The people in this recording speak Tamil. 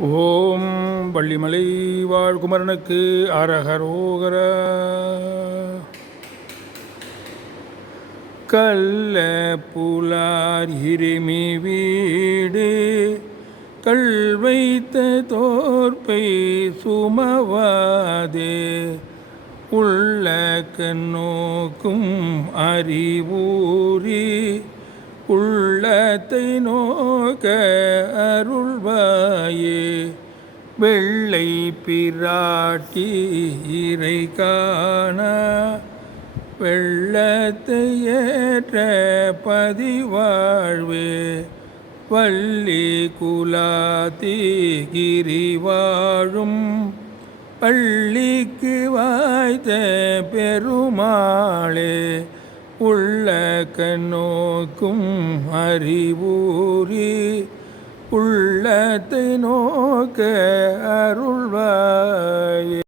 ஓம் வள்ளிமலை வாழ்குமரனுக்கு அரகரோகர. கல்ல புலார் இருமி வீடு கல் வைத்த தோற்பை சுமவாதே உள்ள கண்ணோக்கும் அறிவூரி உள்ளத்தை நோக்க அருள்வாயே. வெள்ளை பிராட்டி இறை காண வெள்ளத்தை ஏற்ற பதிவாழ்வே. வள்ளி குலாத்தி கிரி வாழும் பள்ளிக்கு வாய்த்த பெருமாளே. உள்ள கண்ணோக்கும் அறிவூரி உள்ளத்தை நோக்க அருள்வாயே.